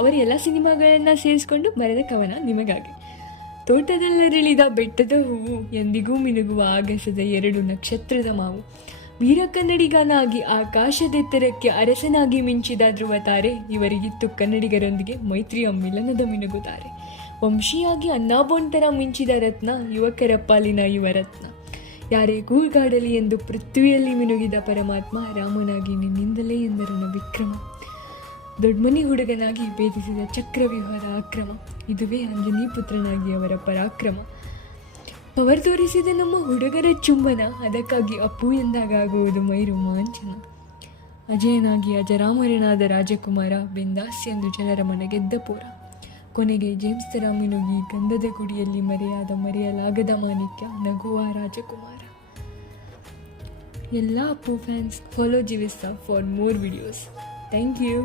ಅವರ ಎಲ್ಲ ಸಿನಿಮಾಗಳನ್ನು ಸೇರಿಸ್ಕೊಂಡು ಬರೆದ ಕವನ ನಿಮಗಾಗಿ. ತೋಟದಲ್ಲರಳಿದ ಬೆಟ್ಟದ ಹೂವು, ಎಂದಿಗೂ ಮಿನುಗುವ ಆಗಸದ 2 ನಕ್ಷತ್ರದ ಮಾವು, ವೀರ ಕನ್ನಡಿಗನಾಗಿ ಆಕಾಶದೆತ್ತರಕ್ಕೆ ಅರಸನಾಗಿ ಮಿಂಚಿದ ಧ್ರುವ ತಾರೆ, ಇವರಿಗಿತ್ತು ಕನ್ನಡಿಗರೊಂದಿಗೆ ಮೈತ್ರಿಯ ಮಿಲನದ ಮಿನುಗುತ್ತಾರೆ. ವಂಶಿಯಾಗಿ ಅನ್ನಾಬೋಂತರ ಮಿಂಚಿದ ರತ್ನ, ಯುವಕರ ಪಾಲಿನ ಯುವರತ್ನ, ಯಾರೇ ಕೂಗಾಡಲಿ ಎಂದು ಪೃಥ್ವಿಯಲ್ಲಿ ಮಿನುಗಿದ ಪರಮಾತ್ಮ, ರಾಮನಾಗಿ ನಿನ್ನಿಂದಲೇ ಎಂದರನ ವಿಕ್ರಮ, ದೊಡ್ಮನಿ ಹುಡುಗನಾಗಿ ಭೇದಿಸಿದ ಚಕ್ರವ್ಯೂಹದ ಅಕ್ರಮ, ಇದುವೇ ಅಂಜನಿ ಪುತ್ರನಾಗಿ ಅವರ ಪರಾಕ್ರಮ. ಪವರ್ ತೋರಿಸಿದ ನಮ್ಮ ಹುಡುಗರ ಚುಂಬನ, ಅದಕ್ಕಾಗಿ ಅಪ್ಪು ಎಂದಾಗ ಆಗುವುದು ಮೈ ರೋಮಾಂಚನ. ಅಜಯನಾಗಿ ಅಜರಾಮರನಾದ ರಾಜಕುಮಾರ, ಬಿಂದಾಸ್ ಎಂದು ಜನರ ಮನ ಗೆದ್ದ ಪೋರ, ಕೊನೆಗೆ ಜೇಮ್ಸ್ ತರ ಮಿನುಗಿ ಗಂಧದ ಗುಡಿಯಲ್ಲಿ ಮರೆಯಲಾಗದ ಮಾಣಿಕ್ಯ, ನಗುವ ರಾಜಕುಮಾರ. ಎಲ್ಲ ಅಪ್ಪು ಫ್ಯಾನ್ಸ್, ಫಾಲೋ ಜಿವಿಸ್ತಾ for more videos. Thank you.